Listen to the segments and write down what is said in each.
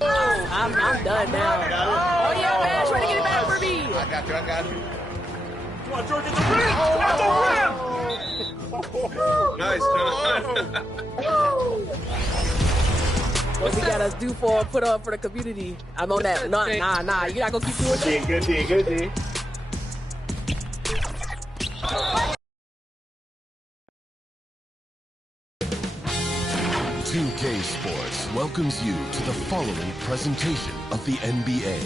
I'm done now. Oh, yeah, man. Try to get it back for me. I got you. Come on, George, at the rim! At the rim! Nice, What we gotta do put on for the community? I'm on that. Nah. You're not gonna keep doing that. Good D. 2K Sports welcomes you to the following presentation of the NBA.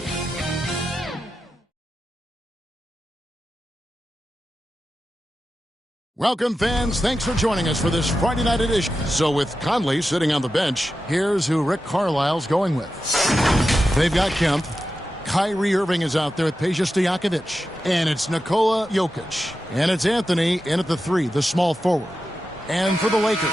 Welcome, fans. Thanks for joining us for this Friday night edition. So with Conley sitting on the bench, here's who Rick Carlisle's going with. They've got Kemp. Kyrie Irving is out there with Peja Stojakovic. And it's Nikola Jokic. And it's Anthony in at the 3, the small forward. And for the Lakers,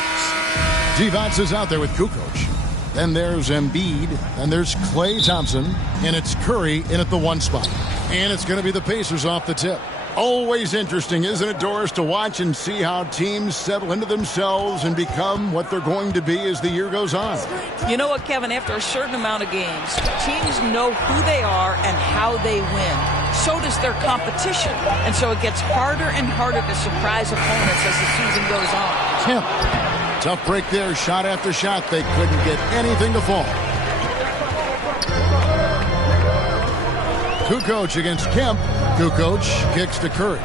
Divac is out there with Kukoc. Then there's Embiid. Then there's Klay Thompson. And it's Curry in at the 1 spot. And it's going to be the Pacers off the tip. Always interesting, isn't it, Doris, to watch and see how teams settle into themselves and become what they're going to be as the year goes on. You know what, Kevin? After a certain amount of games, teams know who they are and how they win. So does their competition. And so it gets harder and harder to surprise opponents as the season goes on. Kemp. Tough break there, shot after shot. They couldn't get anything to fall. Kukoc against Kemp. Kukoc kicks to Curry.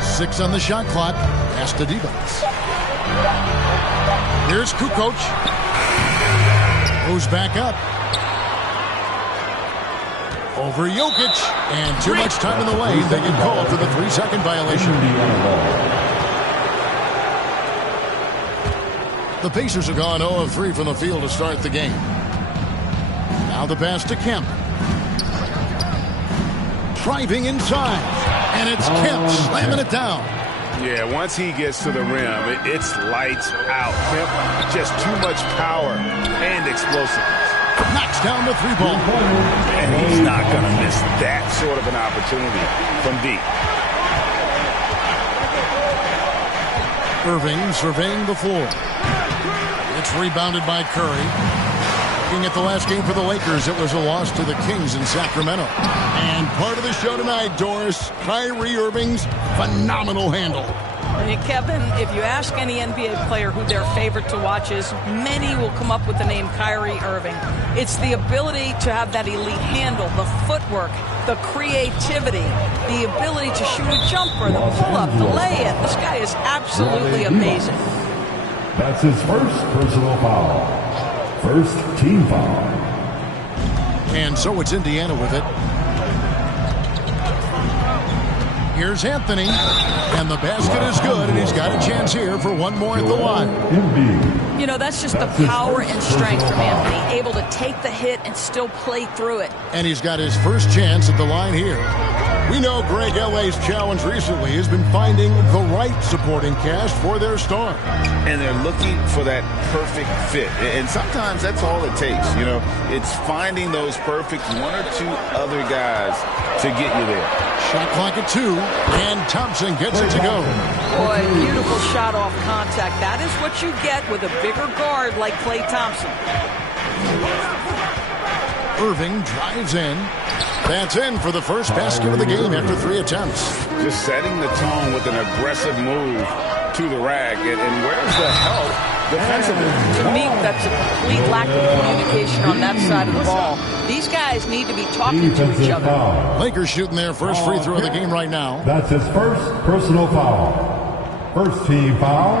6 on the shot clock. Pass to Divac. Here's Kukoc. Moves back up. Over Jokic. And too much time in the lane. They get called for the 3-second violation. The Pacers have gone 0 of 3 from the field to start the game. Now the pass to Kemp. Driving inside. And it's Kemp slamming it down. Yeah, once he gets to the rim, it's lights out. Kemp, just too much power and explosiveness. Knocks down the 3-ball. And he's not going to miss that sort of an opportunity from deep. Irving surveying the floor. It's rebounded by Curry. At the last game for the Lakers, it was a loss to the Kings in Sacramento. And part of the show tonight, Doris, Kyrie Irving's phenomenal handle. And Kevin, if you ask any NBA player who their favorite to watch is, many will come up with the name Kyrie Irving. It's the ability to have that elite handle, the footwork, the creativity, the ability to shoot a jumper, the pull-up, the lay-in. This guy is absolutely amazing. That's his first personal foul. First team foul. And so it's Indiana with it. Here's Anthony. And the basket is good, and he's got a chance here for one more at the line. You know, that's just the power and strength from Anthony, able to take the hit and still play through it. And he's got his first chance at the line here. We know Greg L.A.'s challenge recently has been finding the right supporting cast for their star. And they're looking for that perfect fit. And sometimes that's all it takes. You know, it's finding those perfect 1 or 2 other guys to get you there. Shot clock at 2, and Thompson gets it to go. Boy, beautiful shot off contact. That is what you get with a bigger guard like Klay Thompson. Irving drives in. That's in for the first basket of the game after 3 attempts. Just setting the tone with an aggressive move to the rack. And where's the help defensively? To me, that's a complete lack of communication on that side of the ball. These guys need to be talking to each other. Lakers shooting their first free throw of the game right now. That's his first personal foul. First team foul.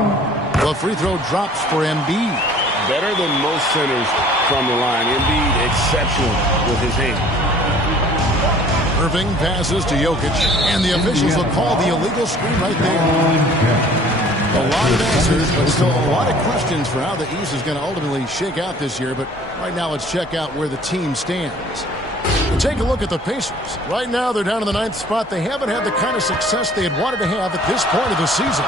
The free throw drops for Embiid. Better than most centers from the line. Embiid exceptional with his hand. Irving passes to Jokic, and the officials will call the illegal screen right there. A lot of answers, but still a lot of questions for how the East is going to ultimately shake out this year. But right now, let's check out where the team stands. We'll take a look at the Pacers. Right now, they're down in the 9th spot. They haven't had the kind of success they had wanted to have at this point of the season.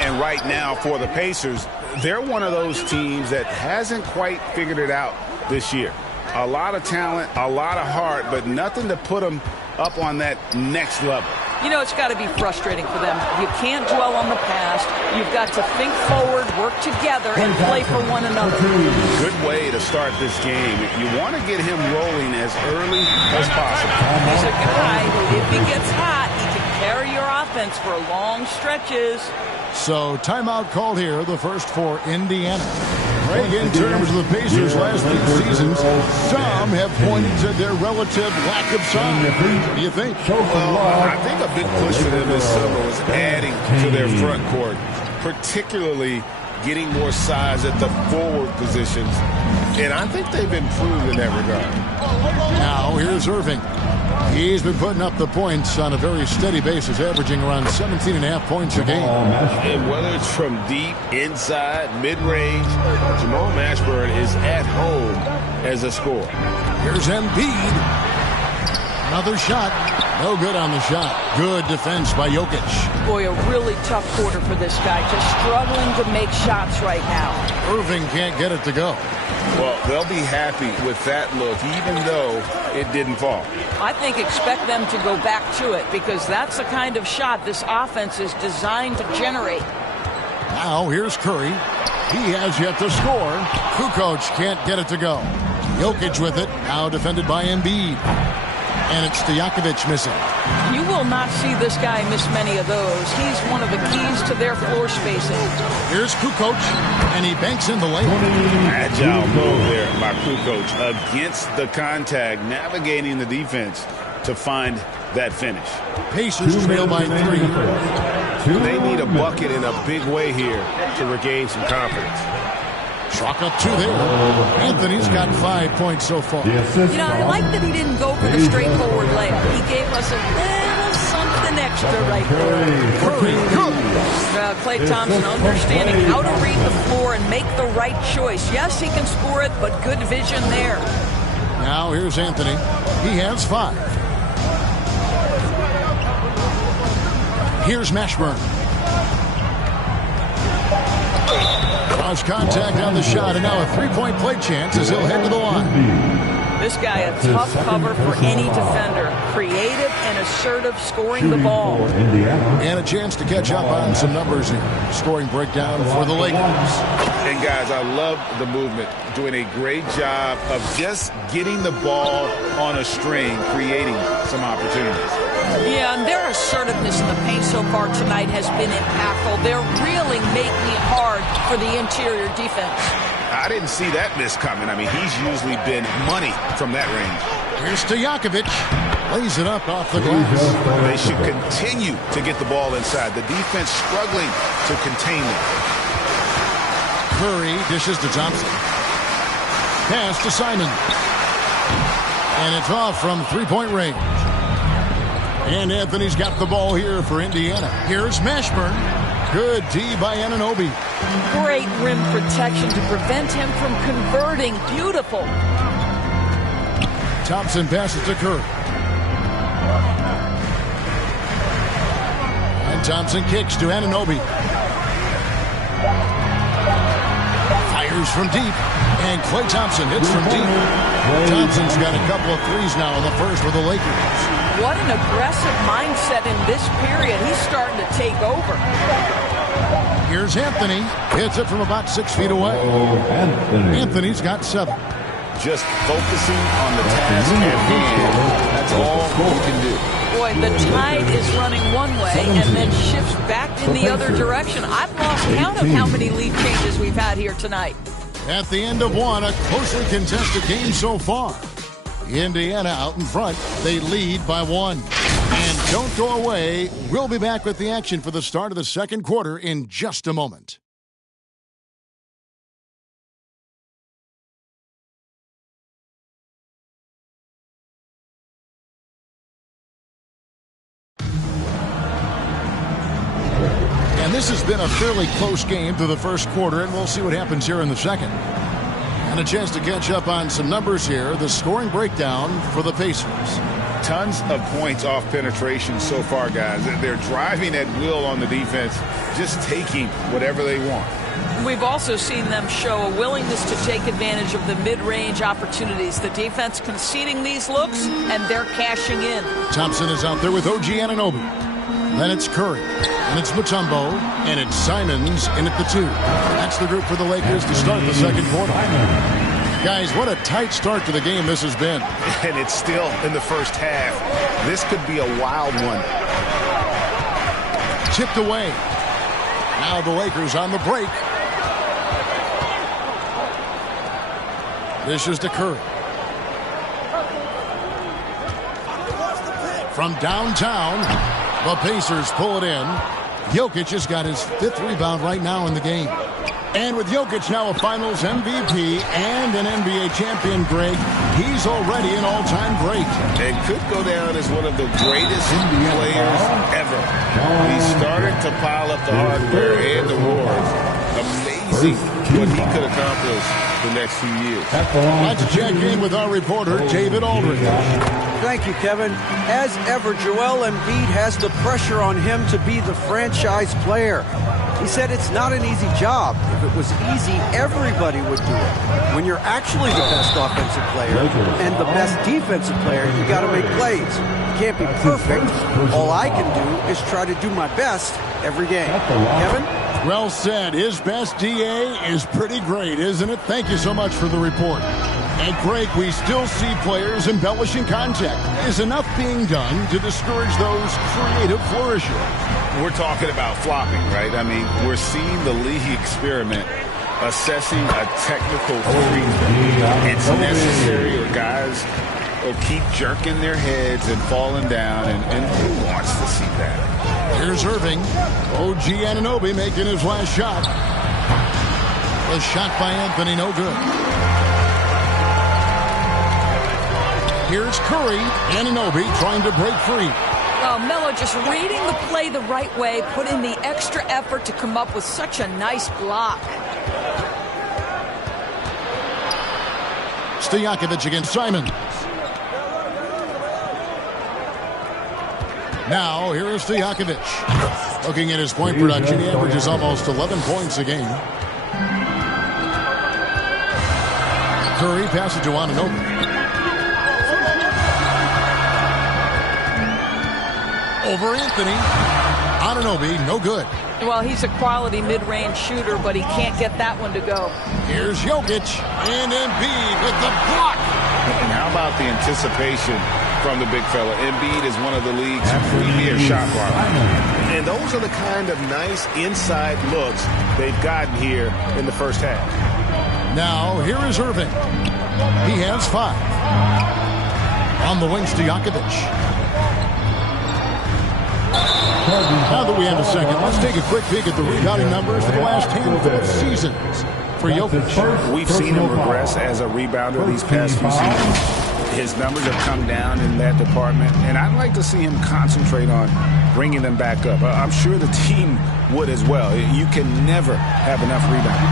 And right now, for the Pacers, they're one of those teams that hasn't quite figured it out this year. A lot of talent, a lot of heart, but nothing to put them up on that next level. You know, it's got to be frustrating for them. You can't dwell on the past. You've got to think forward, work together, and play for one another. Good way to start this game. You want to get him rolling as early as possible. He's a guy who, if he gets hot, he can carry your offense for long stretches. So timeout called here, the first for Indiana. Craig, in terms of the Pacers' last few seasons, some have pointed to their relative lack of size. What do you think? Well, I think a big push for them this summer was adding to their front court, particularly getting more size at the forward positions. And I think they've improved in that regard. Now, here's Irving. He's been putting up the points on a very steady basis, averaging around 17.5 points a game. And whether it's from deep, inside, mid-range, Jamal Mashburn is at home as a scorer. Here's Embiid. Another shot. No good on the shot. Good defense by Jokic. Boy, a really tough quarter for this guy. Just struggling to make shots right now. Irving can't get it to go. Well, they'll be happy with that look, even though it didn't fall. I think expect them to go back to it because that's the kind of shot this offense is designed to generate. Now here's Curry. He has yet to score. Kukoc can't get it to go. Jokic with it. Now defended by Embiid. And it's Stojakovic missing. You will not see this guy miss many of those. He's one of the keys to their floor spacing. Here's Kukoc, and he banks in the lane. Agile move there by Kukoc against the contact, navigating the defense to find that finish. Pacers trail by 3. They need a bucket in a big way here to regain some confidence. Chalk up 2 there. Anthony's got 5 points so far. You know, I like that he didn't go for the straightforward layup. He gave us a little something extra right there. Curry. Klay Thompson understanding how to read the floor and make the right choice. Yes, he can score it, but good vision there. Now here's Anthony. He has 5. Here's Mashburn. Cross contact on the shot, and now a 3-point play chance as he'll head to the line. This guy a tough cover for any defender. Creative and assertive scoring the ball. And a chance to catch up on some numbers here. Scoring breakdown for the Lakers. And guys, I love the movement. Doing a great job of just getting the ball on a string, creating some opportunities. Yeah, and their assertiveness in the paint so far tonight has been impactful. They're really making it hard for the interior defense. I didn't see that miss coming. I mean, he's usually been money from that range. Here's Stojakovic. Lays it up off the glass. They should continue to get the ball inside. The defense struggling to contain them. Curry dishes to Thompson. Pass to Simon. And it's off from 3-point range. And Anthony's got the ball here for Indiana. Here's Mashburn. Good D by Anunoby. Great rim protection to prevent him from converting. Beautiful. Thompson passes to Curry. And Thompson kicks to Anunoby. Fires from deep. And Klay Thompson hits from deep. Thompson's got a couple of threes now in the first for the Lakers. What an aggressive mindset in this period. He's starting to take over. Here's Anthony. Hits it from about 6 feet away. Anthony's got 7. Just focusing on the task at hand. That's all you can do. Boy, the tide is running one way and then shifts back in the other direction. I've lost count of how many lead changes we've had here tonight. At the end of one, a closely contested game so far. Indiana out in front. They lead by 1. And don't go away. We'll be back with the action for the start of the second quarter in just a moment. And this has been a fairly close game through the first quarter, and we'll see what happens here in the second. And a chance to catch up on some numbers here. The scoring breakdown for the Pacers. Tons of points off penetration so far, guys. They're driving at will on the defense, just taking whatever they want. We've also seen them show a willingness to take advantage of the mid-range opportunities. The defense conceding these looks, and they're cashing in. Thompson is out there with OG Anunoby. Then it's Curry, and it's Mutombo, and it's Simons in at the 2. That's the group for the Lakers to start the second quarter. Guys, what a tight start to the game this has been. And it's still in the first half. This could be a wild one. Tipped away. Now the Lakers on the break. This is to Curry. From downtown, the Pacers pull it in. Jokic has got his 5th rebound right now in the game. And with Jokic now a Finals MVP and an NBA champion, Greg, he's already an all-time great. And could go down as one of the greatest players ever. He started to pile up the hardware and the awards. Amazing what he could accomplish the next few years. Let's check in with our reporter, David Aldridge. Thank you, Kevin. As ever, Joel Embiid has the pressure on him to be the franchise player. He said it's not an easy job. If it was easy, everybody would do it. When you're actually the best offensive player and the best defensive player, you got to make plays. You can't be perfect. All I can do is try to do my best every game. Kevin? Well said. His best DA is pretty great, isn't it? Thank you so much for the report. And Greg, we still see players embellishing contact. Is enough being done to discourage those creative flourishes? We're talking about flopping, right? I mean, we're seeing the league experiment assessing a technical freak. It's necessary, or guys will keep jerking their heads and falling down, and who wants to see that? Here's Irving. OG Anunoby making his last shot. The shot by Anthony, no good. Here's Curry. Anunoby trying to break free. Well, Melo just reading the play the right way, put in the extra effort to come up with such a nice block. Stojakovic against Simon. Now, here is Stojakovic. Looking at his point production, he averages almost 11 points a game. Curry passes to Anunoby. Over Anthony. Anunoby, no good. Well, he's a quality mid-range shooter, but he can't get that one to go. Here's Jokic, and Embiid with the block. And how about the anticipation from the big fella? Embiid is one of the league's premier shot blockers. And those are the kind of nice inside looks they've gotten here in the first half. Now, here is Irving. He has 5. On the wing, Stojakovic. Now that we have a second, let's take a quick peek at the rebounding numbers for the last handful of seasons for Jokic. We've seen him regress as a rebounder these past few seasons. His numbers have come down in that department, and I'd like to see him concentrate on bringing them back up. I'm sure the team would as well. You can never have enough rebounding.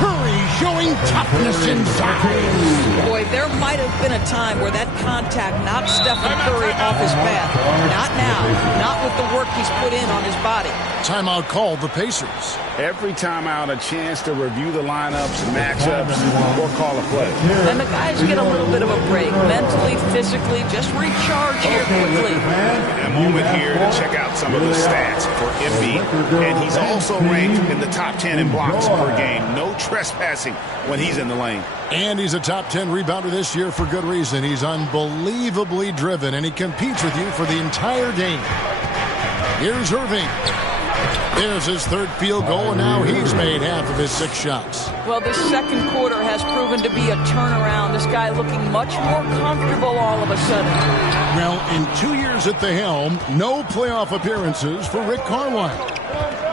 Curry showing toughness inside. Boy, there might have been a time where that contact knocked Stephen Curry off his path. Not now. Not with the work he's put in on his body. Timeout called the Pacers. Every time out, a chance to review the lineups, matchups, or call a play. And the guys get a little bit of a break. Mentally, physically, just recharge here quickly. A moment here to check out some of the stats for Embiid. And he's also ranked in the top 10 in blocks per game. No trespassing when he's in the lane. And he's a top 10 rebounder this year for good reason. He's unbelievably driven, and he competes with you for the entire game. Here's Irving. There's his 3rd field goal, and now he's made half of his 6 shots. Well, this second quarter has proven to be a turnaround. This guy looking much more comfortable all of a sudden. Well, in 2 years at the helm, no playoff appearances for Rick Carlisle.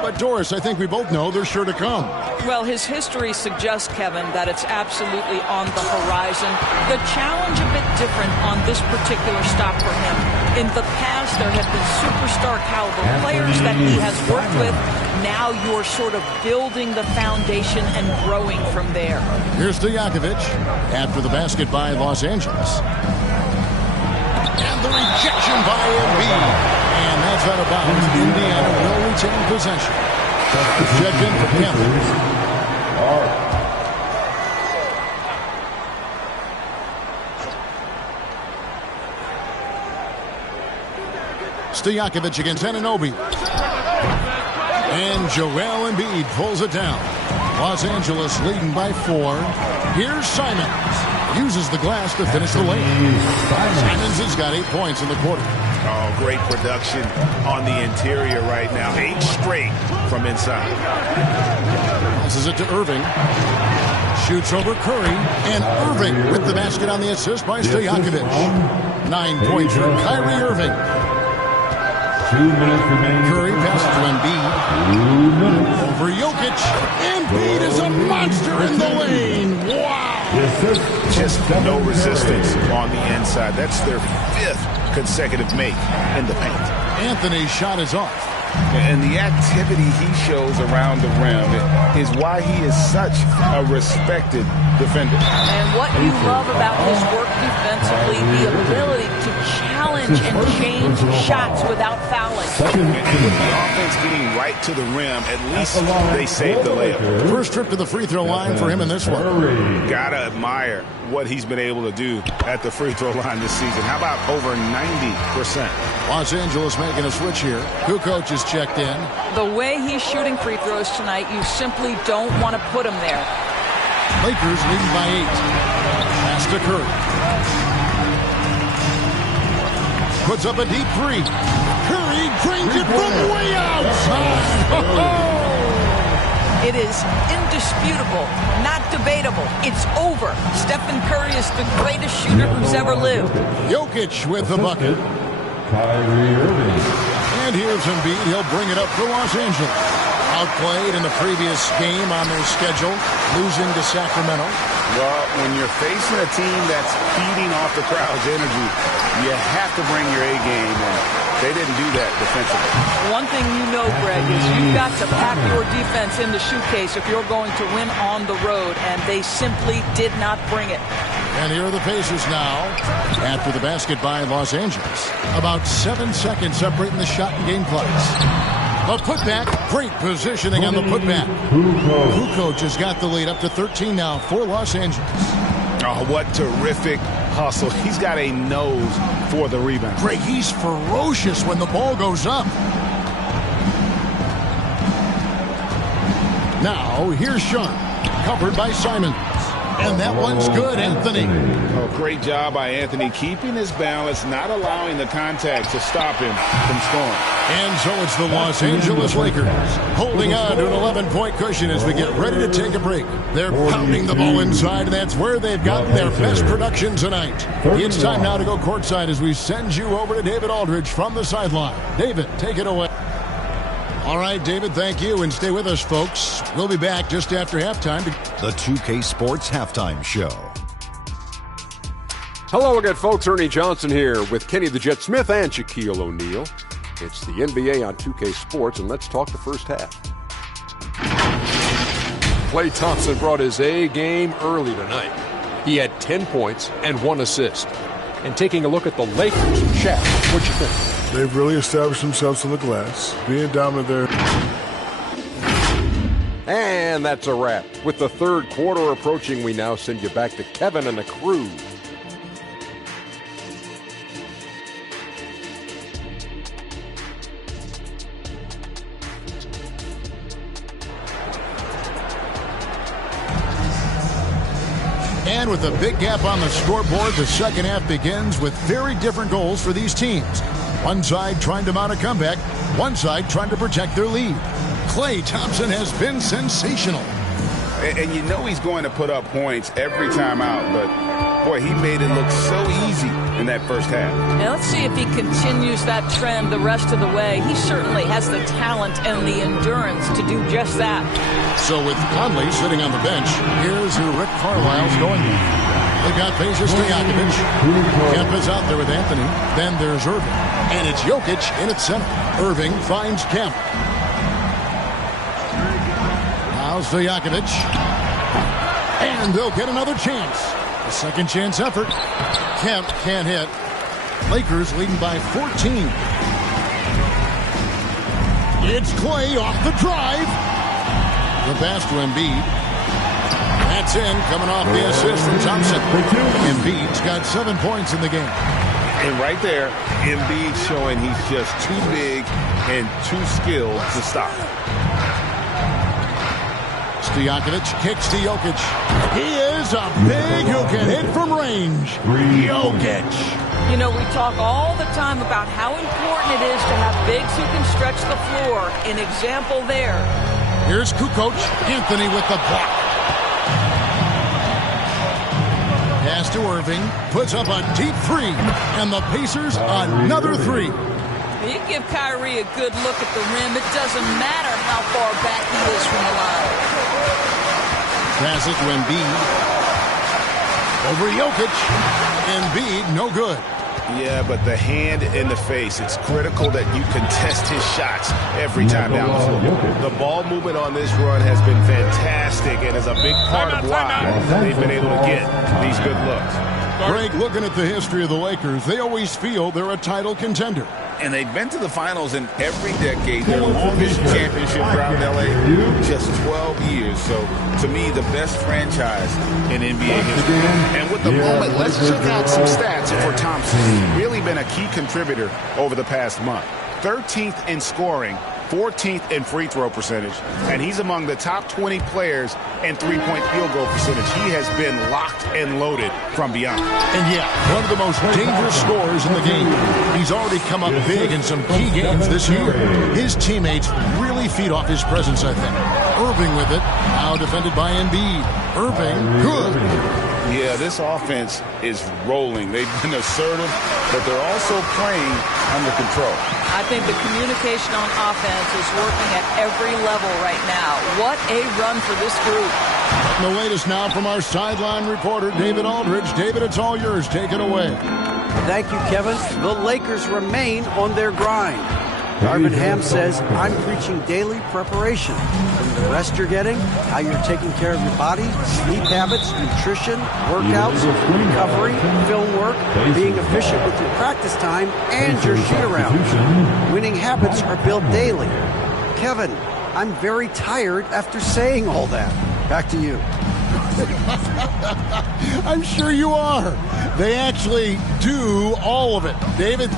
But, Doris, I think we both know they're sure to come. Well, his history suggests, Kevin, that it's absolutely on the horizon. The challenge a bit different on this particular stop for him. In the past, there have been superstar caliber players that he has worked with. Now you're sort of building the foundation and growing from there. Here's Stojakovic after the basket by Los Angeles. And the rejection by Embiid. And that's out of bounds. Indiana will retain possession. Check in for Kevin. Stojakovic against Anunoby. And Joel Embiid pulls it down. Los Angeles leading by 4. Here's Simons. Uses the glass to finish the lane. Simons has got 8 points in the quarter. Oh, great production on the interior right now. 8 straight from inside. Passes it to Irving. Shoots over Curry. And Irving with the basket on the assist by Stojakovic. 9 points for Kyrie Irving. 2 minutes remaining. Curry passes to Embiid. Over Jokic. Embiid is a monster in the lane. Wow. Just no resistance on the inside. That's their 5th consecutive make in the paint. Anthony's shot is off. And the activity he shows around the rim is why he is such a respected defender. And what you love about his work defensively, the ability to challenge and change shots without fouling. And with the offense getting right to the rim, at least they saved the layup. First trip to the free throw line for him in this one. Gotta admire what he's been able to do at the free throw line this season. How about over 90%? Los Angeles making a switch here. Kukoc is checked in. The way he's shooting free throws tonight, you simply don't want to put him there. Lakers leading by 8. Pass to Curry. Puts up a deep 3. Curry drains it from way outside. It is indisputable, not debatable. It's over. Stephen Curry is the greatest shooter who's ever lived. Jokic with the bucket. Kyrie Irving. And here's Embiid. He'll bring it up for Los Angeles. Outplayed in the previous game on their schedule, losing to Sacramento. Well, when you're facing a team that's feeding off the crowd's energy, you have to bring your A game, and they didn't do that defensively. One thing you know, Greg, is you've got to pack your defense in the suitcase if you're going to win on the road, and they simply did not bring it. And here are the Pacers now after the basket by Los Angeles. About 7 seconds separating the shot and game clocks. A putback. Great positioning on the putback. Kukoc has got the lead up to 13 now for Los Angeles. Oh, what terrific hustle. He's got a nose for the rebound. Greg, he's ferocious when the ball goes up. Now, here's Sean. Covered by Simons. And that one's good, Anthony. Oh, great job by Anthony, keeping his balance, not allowing the contact to stop him from scoring. And so it's the Los Angeles Lakers holding on to an 11-point cushion as we get ready to take a break. They're pounding the ball inside, and that's where they've gotten their best production tonight. It's time now to go courtside as we send you over to David Aldridge from the sideline. David, take it away. All right, David, thank you, and stay with us, folks. We'll be back just after halftime. The 2K Sports Halftime Show. Hello again, folks. Ernie Johnson here with Kenny the Jet Smith and Shaquille O'Neal. It's the NBA on 2K Sports, and let's talk the first half. Klay Thompson brought his A game early tonight. He had 10 points and 1 assist. And taking a look at the Lakers, Shaq, what you think? They've really established themselves on the glass, being dominant there. And that's a wrap. With the third quarter approaching, we now send you back to Kevin and the crew. And with a big gap on the scoreboard, the second half begins with very different goals for these teams. One side trying to mount a comeback, one side trying to protect their lead. Klay Thompson has been sensational. And you know he's going to put up points every time out, but boy, he made it look so easy in that first half. Now let's see if he continues that trend the rest of the way. He certainly has the talent and the endurance to do just that. So with Conley sitting on the bench, here's who Rick Carlisle's going with. They've got Peja Stojakovic. Kemp is out there with Anthony. Then there's Irving. And it's Jokic in at center. Irving finds Kemp. Now Stojakovic. And they'll get another chance. A second chance effort. Kemp can't hit. Lakers leading by 14. It's Klay off the drive. The pass to Embiid. That's in, coming off the assist from Thompson. Embiid's got 7 points in the game. And right there, Embiid showing he's just too big and too skilled to stop. Stojakovic kicks to Jokic. He is a big who can hit from range. Jokic. You know, we talk all the time about how important it is to have bigs who can stretch the floor. An example there. Here's Kukoc. Anthony with the block. Pass to Irving. Puts up a deep three. And the Pacers another three. You give Kyrie a good look at the rim. It doesn't matter how far back he is from the line. Pass it to Embiid. Over Jokic. Embiid, no good. Yeah, but the hand in the face, it's critical that you contest his shots every time down the floor. The ball movement on this run has been fantastic and is a big part of why they've been able to get these good looks. Greg, looking at the history of the Lakers, they always feel they're a title contender. And they've been to the finals in every decade. Their longest championship drought in L.A., just 12 years. So, to me, the best franchise in NBA history. And with the moment, let's check out some stats for Thompson. He's really been a key contributor over the past month. 13th in scoring, 14th in free throw percentage, and he's among the top 20 players in three-point field goal percentage. He has been locked and loaded from beyond. And yeah, one of the most dangerous scorers in the game. He's already come up big in some key games this year. His teammates really feed off his presence, I think. Irving with it, now defended by Embiid. Irving, good. Yeah, this offense is rolling. They've been assertive, but they're also playing under control. I think the communication on offense is working at every level right now. What a run for this group. The latest now from our sideline reporter, David Aldridge. David, it's all yours. Take it away. Thank you, Kevin. The Lakers remain on their grind. Darvin Ham says, I'm preaching daily preparation. From the rest you're getting, how you're taking care of your body, sleep habits, nutrition, workouts, recovery, film work, being efficient with your practice time, and your shoot-around. Winning habits are built daily. Kevin, I'm very tired after saying all that. Back to you. I'm sure you are. They actually do all of it. David,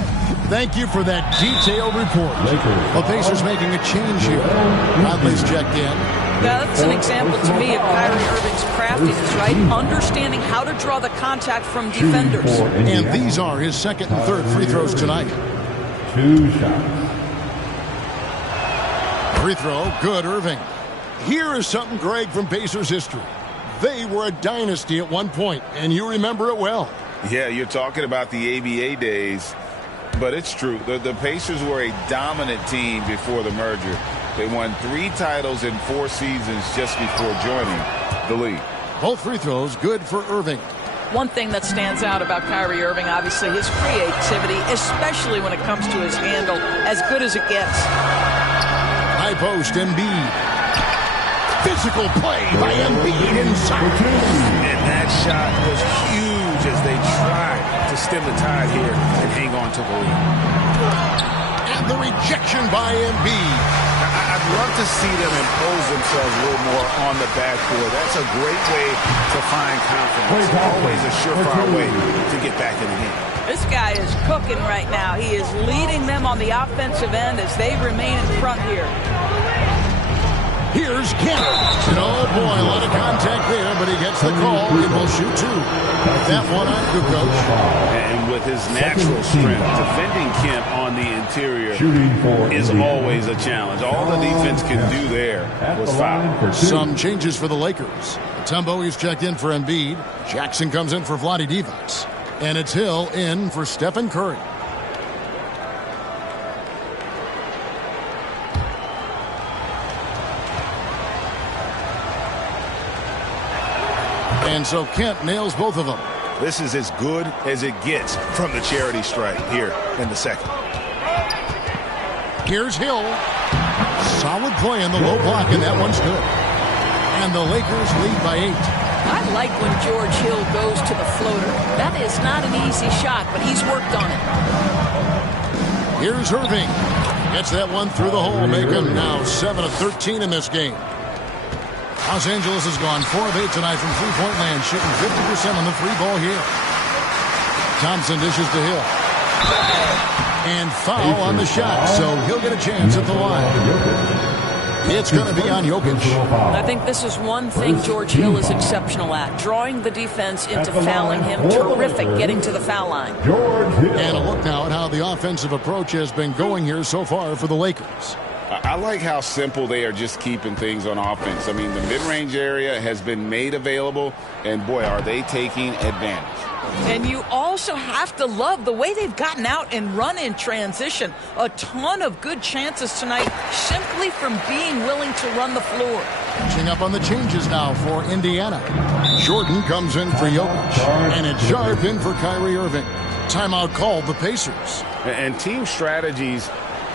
thank you for that detailed report. The Pacers making a change here. Conley's checked in. Now, that's an example to me of Kyrie Irving's craftiness, right? Understanding how to draw the contact from defenders. And these are his second and third free throws tonight. 2 shots. Free throw, good, Irving. Here is something, Greg, from Pacers history. They were a dynasty at one point, and you remember it well. Yeah, you're talking about the ABA days, but it's true. The Pacers were a dominant team before the merger. They won 3 titles in 4 seasons just before joining the league. Both free throws good for Irving. One thing that stands out about Kyrie Irving, obviously, his creativity, especially when it comes to his handle, as good as it gets. High post, Embiid. Physical play by Embiid inside. And that shot was huge as they tried to stem the tide here and hang on to the lead. And the rejection by Embiid. I'd love to see them impose themselves a little more on the backboard. That's a great way to find confidence. Always a surefire way to get back in the game. This guy is cooking right now. He is leading them on the offensive end as they remain in front here. Here's Kemp. And oh boy, a lot of contact there, but he gets the call and will shoot 2. That one on Kukoc. And with his natural strength, defending Kemp on the interior is always a challenge. All the defense can do there was foul. Some changes for the Lakers. Mutombo is checked in for Embiid. Jackson comes in for Vlade Divac. And it's Hill in for Stephen Curry. And so Kent nails both of them. This is as good as it gets from the charity stripe here in the second. Here's Hill. Solid play in the low block, and that one's good. And the Lakers lead by 8. I like when George Hill goes to the floater. That is not an easy shot, but he's worked on it. Here's Irving. Gets that one through the hole, making now 7 of 13 in this game. Los Angeles has gone 4 of 8 tonight from three-point land, shooting 50% on the free ball here. Thompson dishes to Hill. And foul on the shot, so he'll get a chance at the line. It's going to be on Jokic. I think this is one thing George Hill is exceptional at, drawing the defense into fouling him. Terrific getting to the foul line. And a look now at how the offensive approach has been going here so far for the Lakers. I like how simple they are just keeping things on offense. I mean, the mid-range area has been made available, and boy, are they taking advantage. And you also have to love the way they've gotten out and run in transition. A ton of good chances tonight simply from being willing to run the floor. Catching up on the changes now for Indiana. Jordan comes in for Jokic, and it's Sharp in for Kyrie Irving. Timeout called the Pacers. And team strategies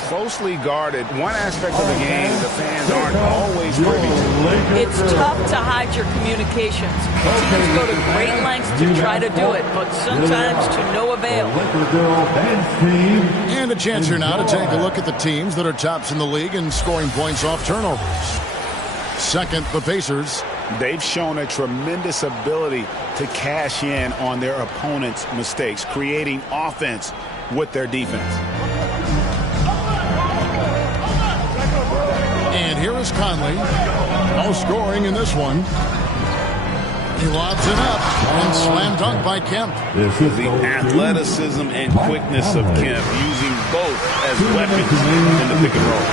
closely guarded. One aspect of the game the fans aren't always privy to. It's tough to hide your communications. Teams go to great lengths to try to do it, but sometimes to no avail. And a chance here now to take a look at the teams that are tops in the league in scoring points off turnovers. Second, the Pacers. They've shown a tremendous ability to cash in on their opponent's mistakes, creating offense with their defense. And here is Conley. No scoring in this one. He lobs it up and slam dunk by Kemp. The athleticism and quickness of Kemp, using both as weapons in the pick and roll.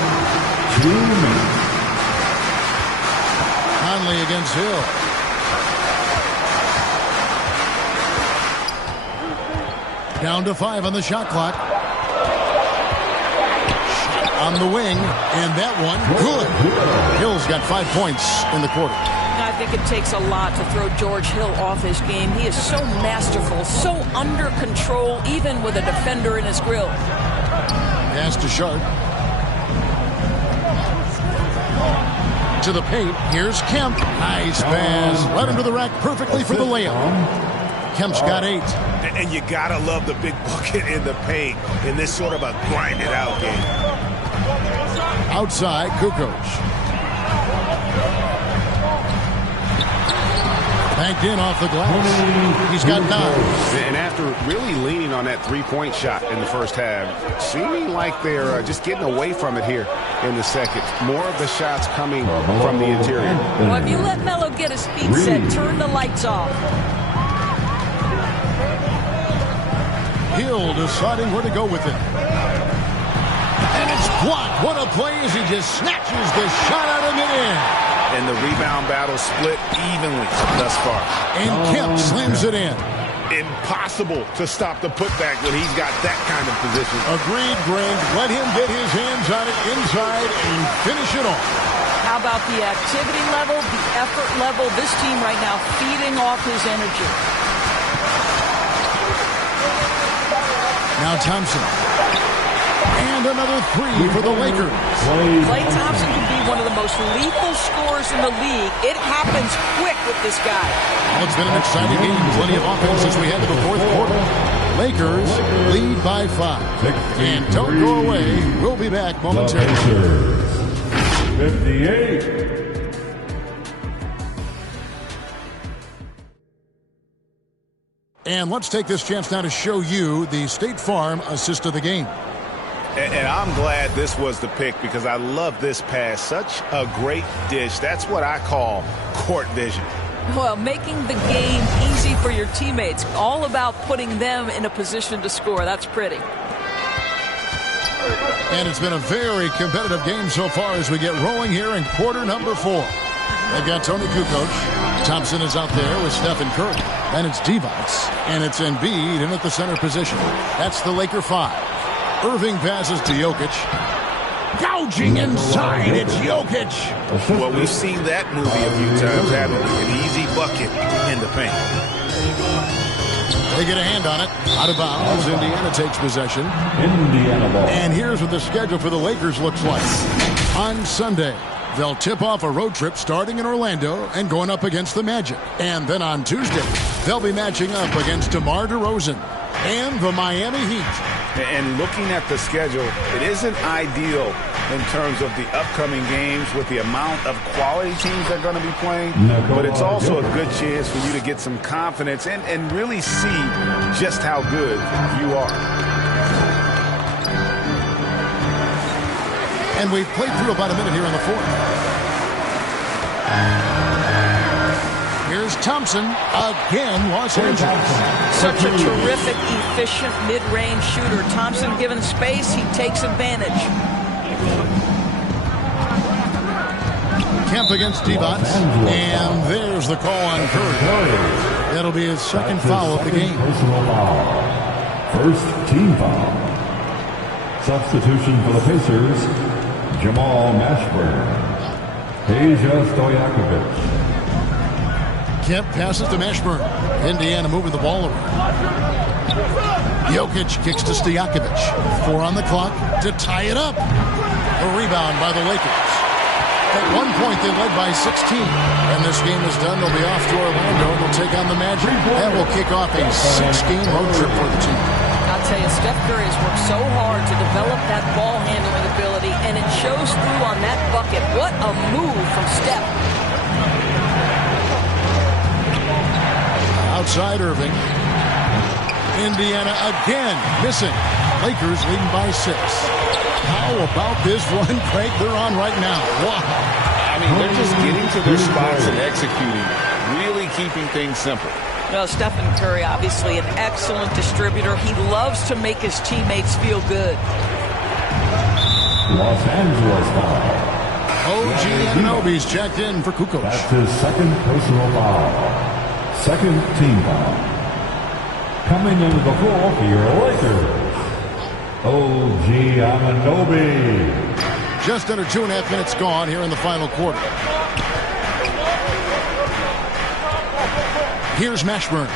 Conley against Hill. Down to 5 on the shot clock. On the wing, and that one, good. Hill's got 5 points in the quarter. I think it takes a lot to throw George Hill off his game. He is so masterful, so under control, even with a defender in his grill. Pass to Sharp. To the paint, here's Kemp. Nice pass. Right under the rack perfectly for the layup. Kemp's got 8. And you gotta love the big bucket in the paint in this sort of a grind-it-out game. Outside, Kukoc. Banked in off the glass. He's got 9. And after really leaning on that three-point shot in the first half, seeming like they're just getting away from it here in the second. More of the shots coming from the interior. Well, if you let Melo get his feet set, turn the lights off. Hill deciding where to go with it. And it's blocked. What a play as he just snatches the shot out of mid-air. And the rebound battle split evenly thus far. And Kemp slams it in. Impossible to stop the putback when he's got that kind of position. Agreed, Greg. Let him get his hands on it inside and finish it off. How about the activity level, the effort level? This team right now feeding off his energy. Now Thompson. And another 3 for the Lakers. Klay Thompson can be one of the most lethal scorers in the league. It happens quick with this guy. Well, it's been an exciting game. Plenty of offense as we head to the fourth quarter. Lakers lead by 5. And don't go away. We'll be back momentarily. 58. And let's take this chance now to show you the State Farm assist of the game. And I'm glad this was the pick because I love this pass. Such a great dish. That's what I call court vision. Well, making the game easy for your teammates. All about putting them in a position to score. That's pretty. And it's been a very competitive game so far as we get rolling here in quarter number 4. They've got Tony Kukoc. Thompson is out there with Stephen Curry. Then it's Divac. And it's Embiid in at the center position. That's the Laker 5. Irving passes to Jokic. Gouging inside. It's Jokic. Well, we've seen that movie a few times, haven't we? An easy bucket in the paint. They get a hand on it. Out of bounds. Indiana takes possession. Indiana ball. And here's what the schedule for the Lakers looks like. On Sunday, they'll tip off a road trip starting in Orlando and going up against the Magic. And then on Tuesday, they'll be matching up against DeMar DeRozan and the Miami Heat. And looking at the schedule, it isn't ideal in terms of the upcoming games with the amount of quality teams that are going to be playing. But it's also a good chance for you to get some confidence and really see just how good you are. And we've played through about a minute here in the fourth. Here's Thompson again, Los Angeles. Such a terrific, efficient mid-range shooter. Thompson, given space, he takes advantage. Kemp against Divac. And there's the call on Curry. That'll be his second foul of the game. First team foul. Substitution for the Pacers, Jamal Mashburn. Peja Stojakovic. Kemp passes to Mashburn. Indiana moving the ball around. Jokic kicks to Stojakovic. 4 on the clock to tie it up. A rebound by the Lakers. At one point, they led by 16. And this game is done. They'll be off to Orlando. They'll take on the Magic. That will kick off a 6-game road trip for the team. I'll tell you, Steph Curry has worked so hard to develop that ball handling ability, and it shows through on that bucket. What a move from Steph. Outside Irving. Indiana again missing. Lakers leading by 6. How about this run, Craig, they're on right now? Wow. I mean, they're just getting to their spots and executing, really keeping things simple. Well, Stephen Curry, obviously an excellent distributor. He loves to make his teammates feel good. Los Angeles foul. OG Anunoby's checked in for Kukoc. That's his second personal foul. Second team foul. Coming into the floor for your Lakers, OG Anunoby. Just under 2.5 minutes gone here in the final quarter. Here's Mashburn.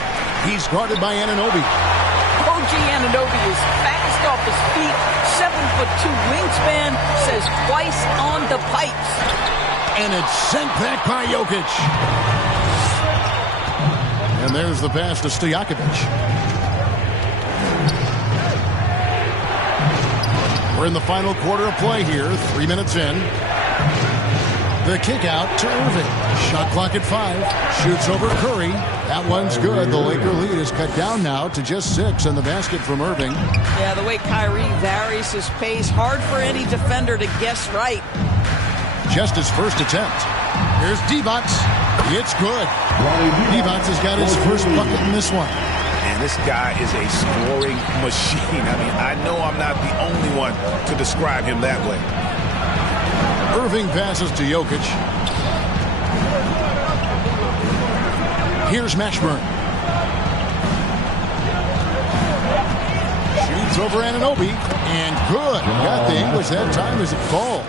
He's guarded by Anunoby. OG Anunoby is fast off his feet. 7'2" wingspan, says twice on the pipes. And it's sent back by Jokic. And there's the pass to Stojakovic. We're in the final quarter of play here, 3 minutes in. The kick out to Irving. Shot clock at 5. Shoots over Curry. That one's good. The Laker lead is cut down now to just 6 on the basket from Irving. Yeah, the way Kyrie varies his pace, hard for any defender to guess right. Just his first attempt. Here's Divac. It's good. Divac has got his first bucket in this one. And this guy is a scoring machine. I mean, I know I'm not the only one to describe him that way. Irving passes to Jokic. Here's Mashburn. Shoots over Anunoby. And good. Got the English that time as it falls.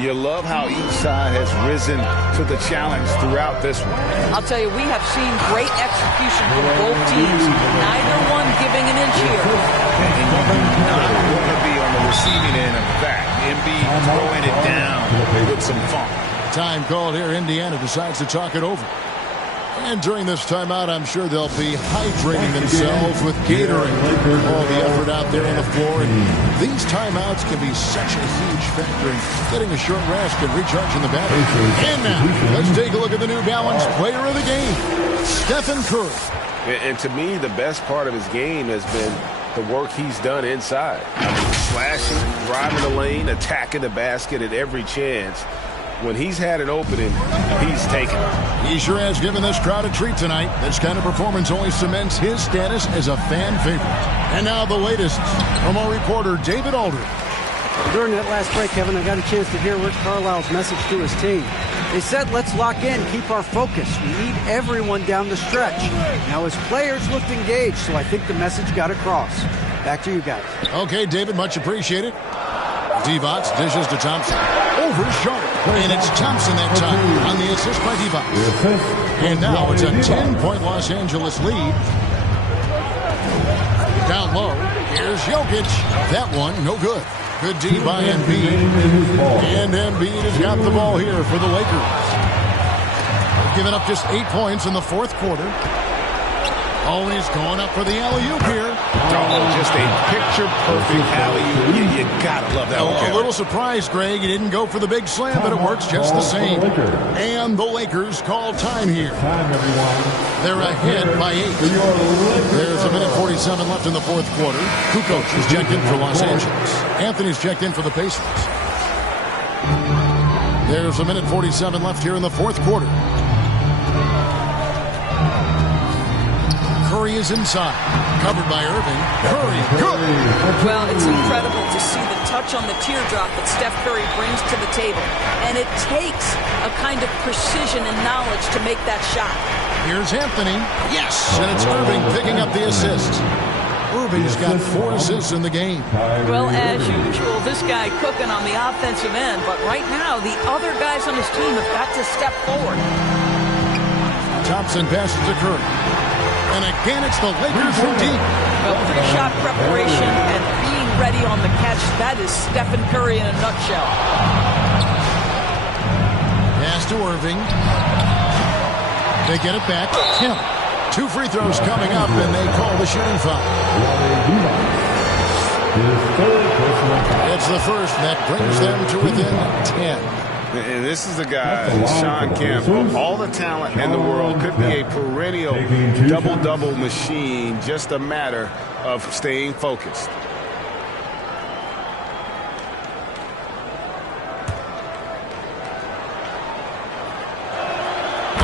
You love how each side has risen to the challenge throughout this one. I'll tell you, we have seen great execution from both teams. Neither one giving an inch here. And you do not want to be on the receiving end of that. Embiid throwing it down with some funk. Time called here. Indiana decides to talk it over. And during this timeout, I'm sure they'll be hydrating themselves with Gatorade. All the effort out there on the floor. And these timeouts can be such a huge factor in getting a short rest and recharging the battery. And now, let's take a look at the New Balance player of the game, Stephen Curry. And to me, the best part of his game has been the work he's done inside. I mean, slashing, driving the lane, attacking the basket at every chance. When he's had an opening, he's taken it. He sure has given this crowd a treat tonight. This kind of performance only cements his status as a fan favorite. And now the latest from our reporter, David Aldridge. During that last break, Kevin, I got a chance to hear Rick Carlisle's message to his team. They said, let's lock in, keep our focus. We need everyone down the stretch. Now, his players looked engaged, so I think the message got across. Back to you guys. Okay, David, much appreciated. Divac dishes to Thompson. Over Sharp. And it's Thompson that time on the assist by Divac. And now it's a 10-point Los Angeles lead. Down low. Here's Jokic. That one, no good. Good D by Embiid. And Embiid has got the ball here for the Lakers. They've given up just 8 points in the fourth quarter. Oh, he's going up for the alley-oop here. Oh, just a picture-perfect alley-oop. You gotta love that one. A little surprised, Greg. He didn't go for the big slam, but it works just the same. And the Lakers call time here. Time, everyone. They're ahead by 8. There's a minute 47 left in the fourth quarter. Kukoc is checked in for Los Angeles. Anthony's checked in for the Pacers. There's 1:47 left here in the fourth quarter. Curry is inside. Covered by Irving. Curry, good. Well, it's incredible to see the touch on the teardrop that Steph Curry brings to the table. And it takes a kind of precision and knowledge to make that shot. Here's Anthony. Yes! And it's Irving picking up the assist. Irving's got 4 assists in the game. Well, as usual, this guy cooking on the offensive end. But right now, the other guys on his team have got to step forward. Thompson passes to Curry. And again, it's the Lakers from deep. Well, pre-shot preparation and being ready on the catch, that is Stephen Curry in a nutshell. Pass to Irving. They get it back. Kemp. 2 free throws coming up, and they call the shooting foul. It's the first that brings them to within 10. And this is the guy, Sean Kemp, all the talent in the world, could be a perennial double-double machine, just a matter of staying focused.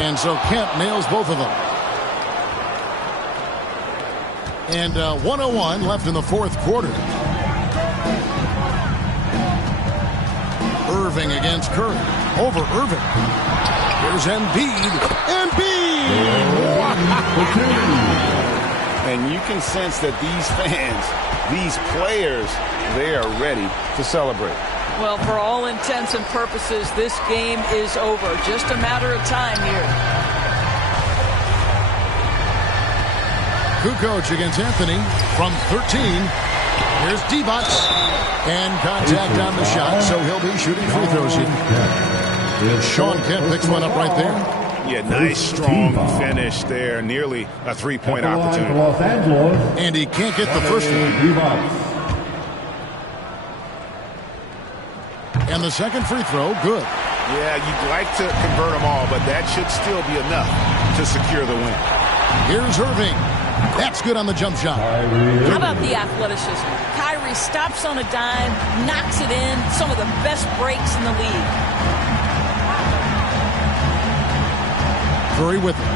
And so Kemp nails both of them. And 1:01 left in the fourth quarter. Irving against Curry. Over Irving. Here's Embiid. Embiid! And you can sense that these fans, these players, they are ready to celebrate. Well, for all intents and purposes, this game is over. Just a matter of time here. Kukoc against Anthony from 13. Here's Divac. And contact on the shot, so he'll be shooting free throws here. Sean Kemp picks one up right there. Yeah, nice, strong finish there. Nearly a three-point opportunity. And he can't get the first one. And the second free throw, good. Yeah, you'd like to convert them all, but that should still be enough to secure the win. Here's Irving. That's good on the jump shot. How about the athleticism? Kyrie stops on a dime, knocks it in. Some of the best breaks in the league. Curry with it.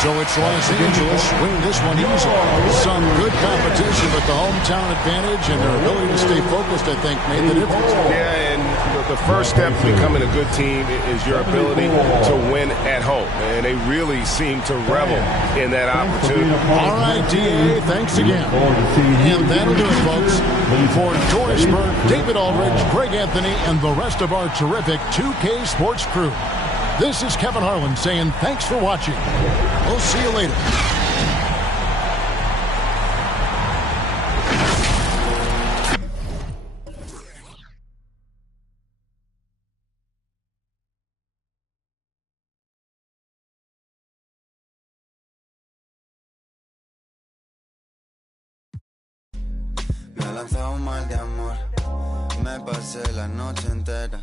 So it's Los Angeles winning this one easily. Some good competition, but the hometown advantage and their ability to stay focused, I think, made the difference. Yeah, and the first step to becoming a good team is your ability to win at home. And they really seem to revel in that opportunity. All right, DA, thanks again. And that'll do it, folks. For Doris Burke, David Aldridge, Greg Anthony, and the rest of our terrific 2K Sports crew, this is Kevin Harlan saying thanks for watching. We'll see you later. Me ha lanzado un mal de amor. Me pasé la noche entera.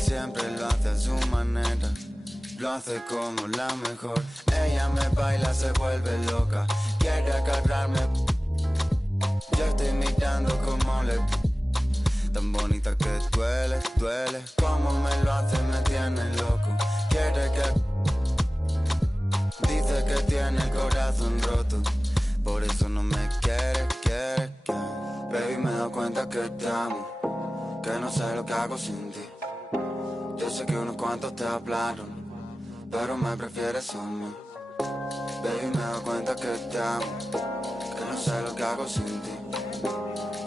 Siempre lo hace a su manera. Lo hace como la mejor. Ella me baila, se vuelve loca. Quiere agarrarme. Yo estoy mirando como le. Tan bonita que duele, duele. Como me lo hace, me tiene loco. Quiere que. Dice que tiene el corazón roto. Por eso no me quiere, quiere. Baby, me doy cuenta que te amo. Que no sé lo que hago sin ti. Yo sé que unos cuantos te hablaron, pero me prefieres a mí. Baby, me doy cuenta que te amo, que no sé lo que hago sin ti.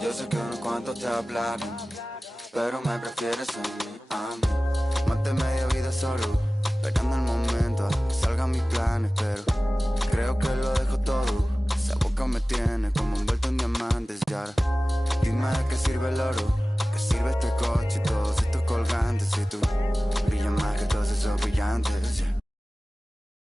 Yo sé que unos cuantos te hablaron, pero me prefieres a mí. Más de media vida solo, esperando el momento.